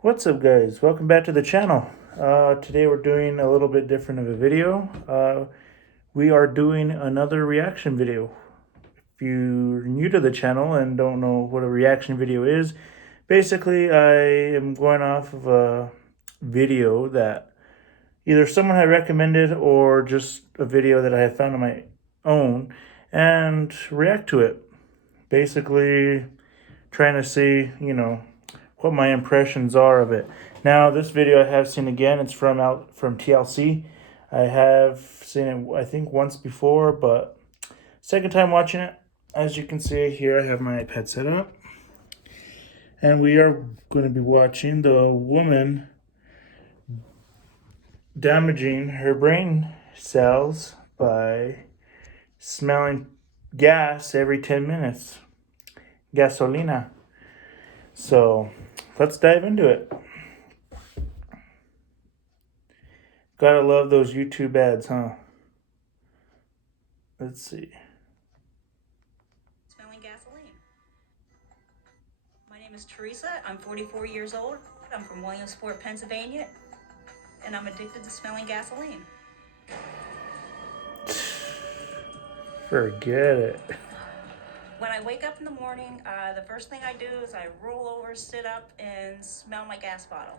What's up, guys? Welcome back to the channel. Today we're doing a little bit different of a video. We are doing another reaction video. If you're new to the channel and don't know what a reaction video is, basically I am going off of a video that either someone had recommended or just a video that I had found on my own and react to it. Basically trying to see, what my impressions are of it. Now, this video I have seen again. It's from TLC. I have seen it, I think, once before, but second time watching it. As you can see here, I have my iPad set up, and we are going to be watching the woman damaging her brain cells by smelling gas every 10 minutes. Gasolina. So let's dive into it. Gotta love those YouTube ads, huh? Let's see. Smelling gasoline. My name is Teresa. I'm 44 years old. I'm from Williamsport, Pennsylvania, and I'm addicted to smelling gasoline. Forget it. When I wake up in the morning, the first thing I do is I roll over, sit up, and smell my gas bottle.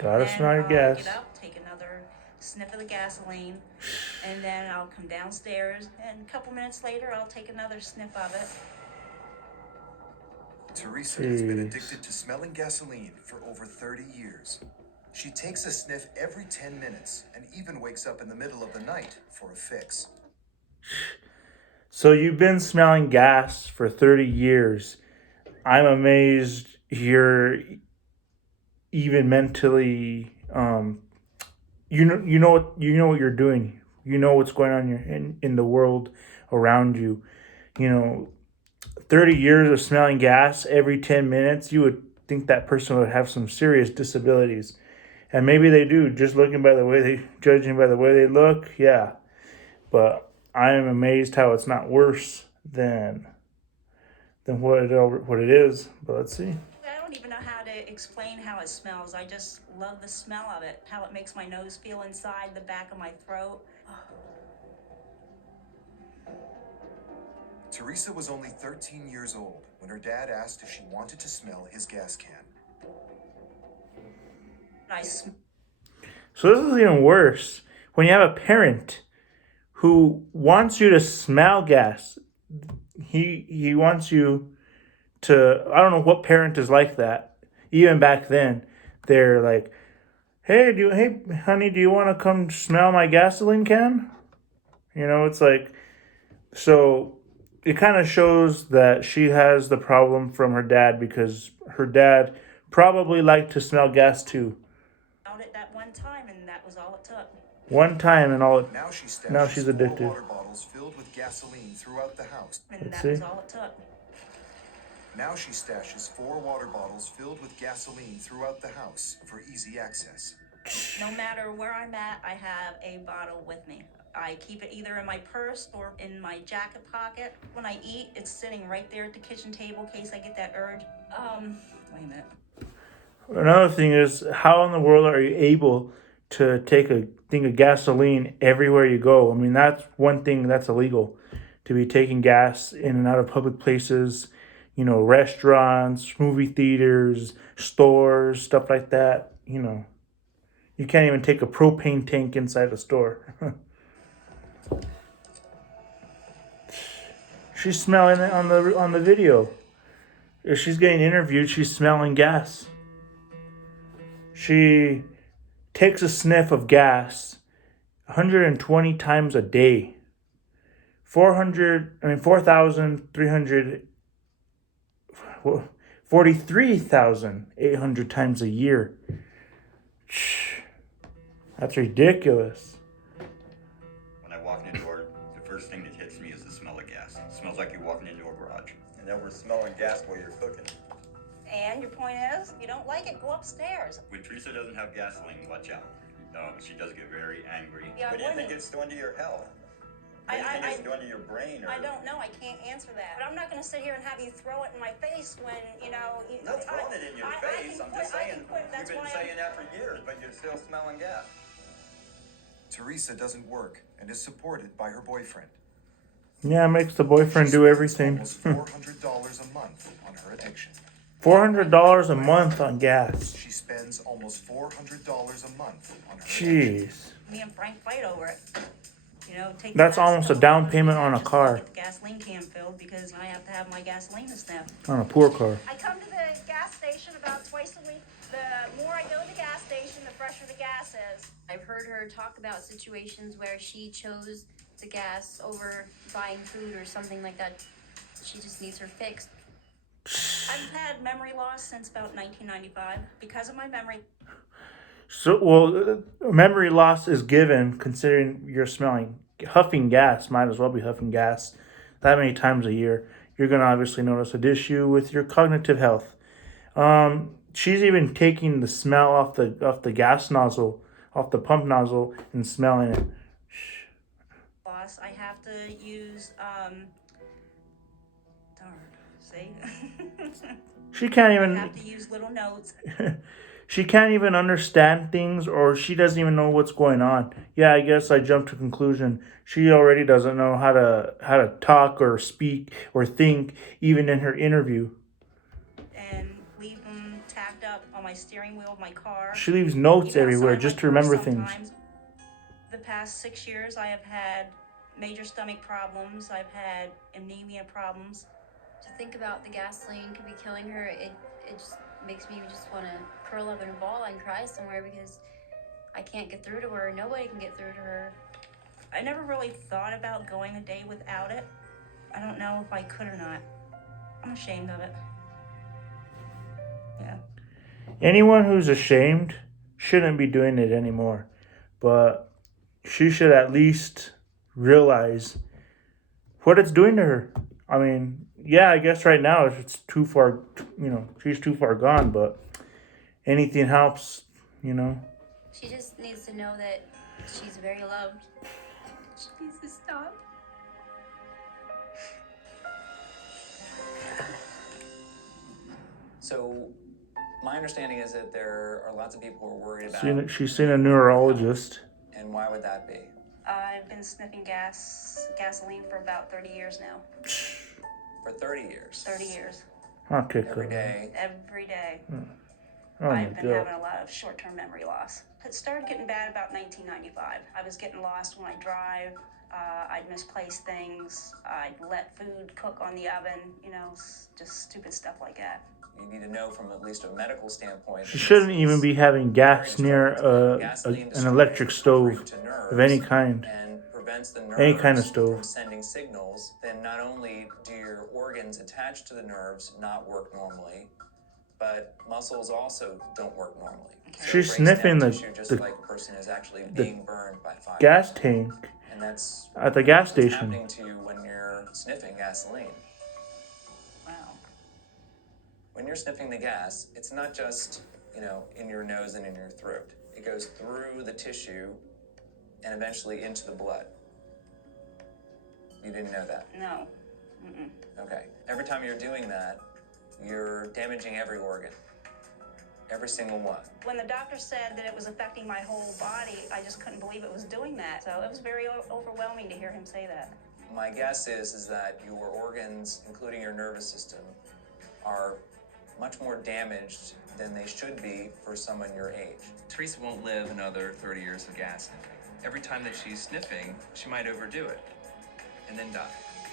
Gotta smell your gas. Get up, take another sniff of the gasoline, and then I'll come downstairs, and a couple minutes later, I'll take another sniff of it. Teresa has been addicted to smelling gasoline for over 30 years. She takes a sniff every 10 minutes and even wakes up in the middle of the night for a fix. So you've been smelling gas for 30 years. I'm amazed you're even mentally you know what you're doing. You know what's going on in the world around you. 30 years of smelling gas every 10 minutes, you would think that person would have some serious disabilities. And maybe they do, judging by the way they look, yeah. But I am amazed how it's not worse than what it is. But let's see. I don't even know how to explain how it smells. I just love the smell of it, how it makes my nose feel inside the back of my throat. Teresa was only 13 years old when her dad asked if she wanted to smell his gas can. So this is even worse. When you have a parent who wants you to smell gas, he wants you to, I don't know what parent is like that. Even back then, they're like, hey honey, do you want to come smell my gasoline can? It's like, so it kind of shows that she has the problem from her dad, because her dad probably liked to smell gas too. It that one time, and that was all it took. One time and all it. Now she's addicted. 4 water bottles filled with gasoline throughout the house. And that was all it took. Now she stashes 4 water bottles filled with gasoline throughout the house for easy access. No matter where I'm at, I have a bottle with me. I keep it either in my purse or in my jacket pocket. When I eat, it's sitting right there at the kitchen table in case I get that urge. Wait a minute. Another thing is, how in the world are you able to take a thing of gasoline everywhere you go? I mean, that's one thing that's illegal, to be taking gas in and out of public places, restaurants, movie theaters, stores, stuff like that. You can't even take a propane tank inside a store. She's smelling it on the video. If she's getting interviewed, she's smelling gas. She takes a sniff of gas 120 times a day. 43,800 times a year. That's ridiculous. When I walk in the door, the first thing that hits me is the smell of gas. It smells like you're walking into a garage. And then we're smelling gas while you're cooking. And your point is, you don't like it, go upstairs. When Teresa doesn't have gasoline, watch out. She does get very angry. Yeah, What do you think it's doing to your health? What do you think it's doing to your brain? I don't know. I can't answer that. But I'm not going to sit here and have you throw it in my face when, Not throwing it in your face. I'm just saying. I can quit that's You've been why saying that for years, but you're still smelling gas. Teresa doesn't work and is supported by her boyfriend. Yeah, makes the boyfriend She do spends everything. almost $400 a month on her addiction. $400 a month on gas. She spends almost $400 a month on her addiction. Jeez. me and Frank fight over it. You know, take the That's last almost a couple down hours payment of on a just so I car. get the gasoline can filled because I have to have my gasoline to sniff. On a poor car. I come to the gas station about twice a week. The more I go to the gas station, the fresher the gas is. I've heard her talk about situations where she chose the gas over buying food or something like that. She just needs her fixed. I've had memory loss since about 1995 because of my memory. So, well, memory loss is given considering you're smelling. Huffing gas, might as well be huffing gas that many times a year. You're going to obviously notice an issue with your cognitive health. She's even taking the smell off the gas nozzle, off the pump nozzle, and smelling it. Loss. I have to use darn, see? She can't I even. have to use little notes. She can't even understand things, or she doesn't even know what's going on. Yeah, I guess I jumped to conclusion. She already doesn't know how to talk or speak or think, even in her interview. And leave them tacked up on my steering wheel of my car. She leaves notes Even everywhere outside just my to remember purse things. sometimes. The past 6 years, I have had major stomach problems. I've had anemia problems. To think about the gasoline could be killing her, it just makes me just want to curl up in a ball and cry somewhere because I can't get through to her. Nobody can get through to her. I never really thought about going a day without it. I don't know if I could or not. I'm ashamed of it. Yeah. Anyone who's ashamed shouldn't be doing it anymore. But she should at least realize what it's doing to her. I mean, yeah, I guess right now it's too far, she's too far gone, but anything helps, She just needs to know that she's very loved. She needs to stop. So, my understanding is that there are lots of people who are worried about. She's seen a neurologist. And why would that be? I've been sniffing gasoline for about 30 years now. For 30 years. 30 years. Okay, Every cool. day. Every day. Oh my I've been god. having a lot of short-term memory loss. It started getting bad about 1995. I was getting lost when I drive. I'd misplace things. I'd let food cook on the oven. Just stupid stuff like that. You need to know from at least a medical standpoint. She shouldn't even be having gas near an electric stove of any kind. And prevents the Any kind of nerves stove. from sending signals. Then not only do your organs attached to the nerves not work normally, but muscles also don't work normally. So it She's breaks sniffing down the- tissue just the- like a person is actually being burned by fire. Gas tank And that's at the gas what's station. happening to you when you're sniffing gasoline. Wow. When you're sniffing the gas, it's not just, in your nose and in your throat. It goes through the tissue and eventually into the blood. You didn't know that? No. Mm-mm. Okay. Every time you're doing that, you're damaging every organ. Every single one. When the doctor said that it was affecting my whole body, I just couldn't believe it was doing that. So it was very overwhelming to hear him say that. My guess is that your organs, including your nervous system, are much more damaged than they should be for someone your age. Teresa won't live another 30 years of gas sniffing. Every time that she's sniffing, she might overdo it and then die.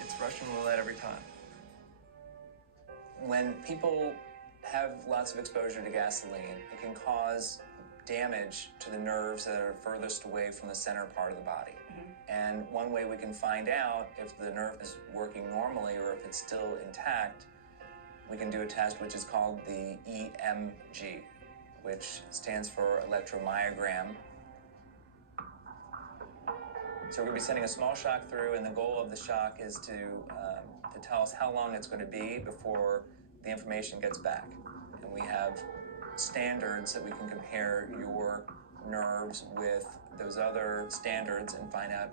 It's Russian roulette every time. When people have lots of exposure to gasoline, it can cause damage to the nerves that are furthest away from the center part of the body. And one way we can find out if the nerve is working normally or if it's still intact, we can do a test which is called the EMG, which stands for electromyogram. So we're going to be sending a small shock through, and the goal of the shock is to tell us how long it's going to be before the information gets back. And we have standards that we can compare your nerves with those other standards and find out,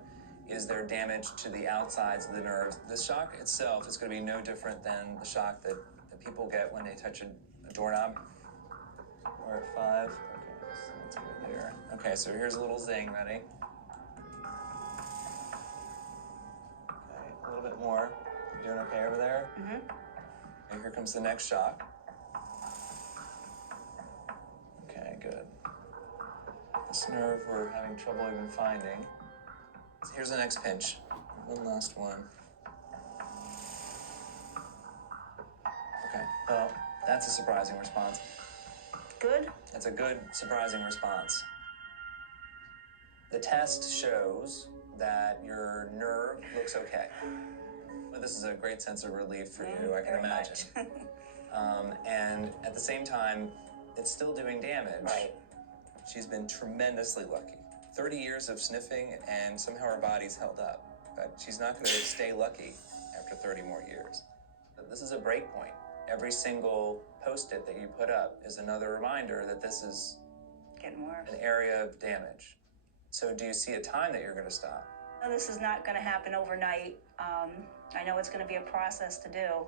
is there damage to the outsides of the nerves? The shock itself is going to be no different than the shock that people get when they touch a doorknob. We're at 5. Okay, so let's go there. Okay, so here's a little zing. Ready? Okay, a little bit more. You doing okay over there? Mm-hmm. Okay, here comes the next shock. Okay, good. This nerve we're having trouble even finding. Here's the next pinch. One last one. Okay, well, that's a surprising response. Good. That's a good, surprising response. The test shows that your nerve looks okay. Well, this is a great sense of relief for you, I can Very imagine. much. And at the same time, it's still doing damage. Right. She's been tremendously lucky. 30 years of sniffing, and somehow her body's held up. But she's not going to stay lucky after 30 more years. But this is a break point. Every single post-it that you put up is another reminder that this is Getting worse. an area of damage. So do you see a time that you're going to stop? No, this is not going to happen overnight. I know it's going to be a process to do,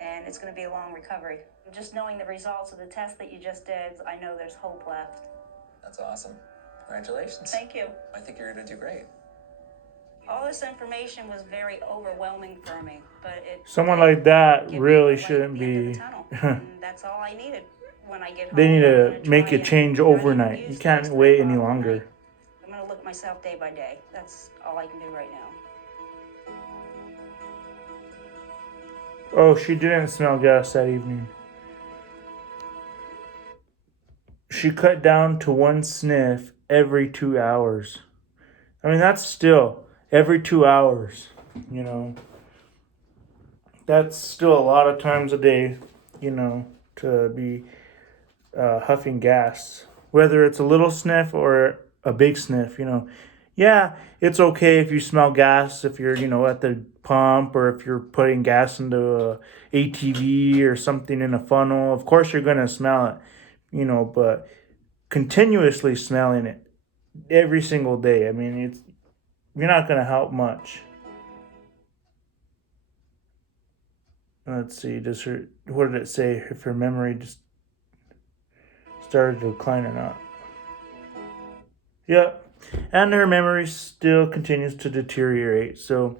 and it's going to be a long recovery. Just knowing the results of the test that you just did, I know there's hope left. That's awesome. Congratulations. Thank you. I think you're going to do great. All this information was very overwhelming for me, but it Someone like that gave me really the light at shouldn't the end of be. the tunnel. And that's all I needed. When I get home, They need I'm to gonna make try a and change try to overnight. use You the can't next wait time any overnight. longer. I'm gonna look at myself day by day. That's all I can do right now. Oh, she didn't smell gas that evening. She cut down to one sniff every 2 hours. I mean, that's still every 2 hours, you know. That's still a lot of times a day, you know, to be huffing gas. Whether it's a little sniff or a big sniff, you know. Yeah, it's okay if you smell gas, if you're, you know, at the pump or if you're putting gas into a ATV or something in a funnel. Of course you're going to smell it, you know, but continuously smelling it every single day, I mean, you're not going to help much. Let's see, what did it say? If her memory just started to decline or not. Yep. And her memory still continues to deteriorate. So,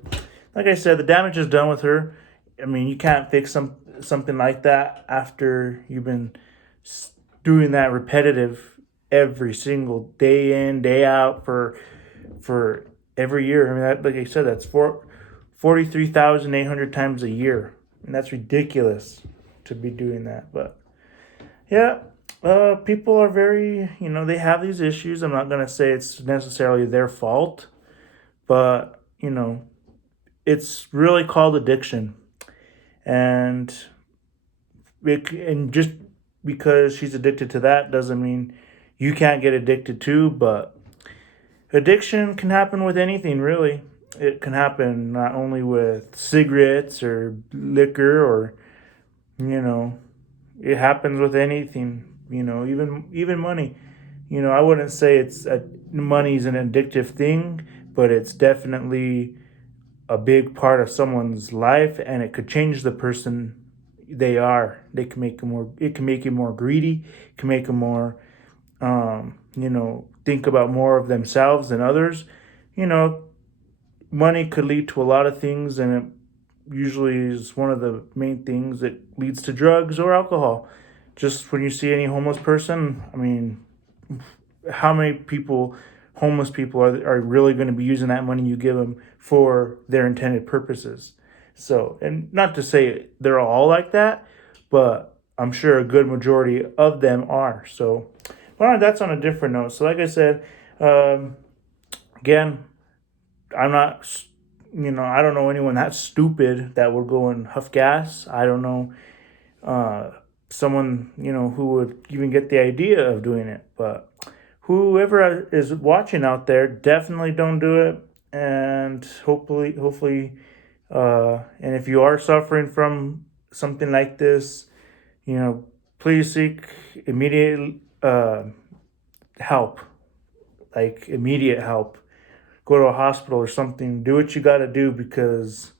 like I said, the damage is done with her. I mean, you can't fix something like that after you've been doing that repetitive every single day in, day out for every year. I mean, that, like I said, that's 43,800 times a year. And that's ridiculous to be doing that. But, yeah. People are very, you know, they have these issues. I'm not going to say it's necessarily their fault, but, you know, it's really called addiction. And just because she's addicted to that doesn't mean you can't get addicted too, but addiction can happen with anything, really. It can happen not only with cigarettes or liquor or, you know, it happens with anything. You know, even money. You know, I wouldn't say money's an addictive thing, but it's definitely a big part of someone's life, and it could change the person they are. It can make you more greedy. It can make them more, you know, think about more of themselves than others. You know, money could lead to a lot of things, and it usually is one of the main things that leads to drugs or alcohol. Just when you see any homeless person, I mean, how many homeless people are really going to be using that money you give them for their intended purposes? So, and not to say they're all like that, but I'm sure a good majority of them are. So, well, that's on a different note. So, like I said, again, I'm not, you know, I don't know anyone that stupid that would go and huff gas. I don't know someone, you know, who would even get the idea of doing it. But whoever is watching out there, definitely don't do it. And hopefully, and if you are suffering from something like this, you know, please seek immediate help, like immediate help. Go to a hospital or something. Do what you got to do, because,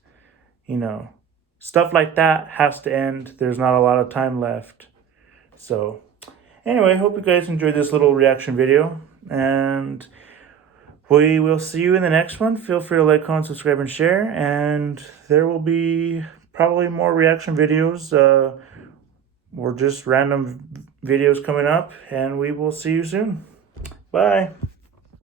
you know, stuff like that has to end. There's not a lot of time left. So, Anyway, hope you guys enjoyed this little reaction video, and we will see you in the next one. Feel free to like, comment, subscribe, and share, and there will be probably more reaction videos or just random videos coming up, and we will see you soon. Bye.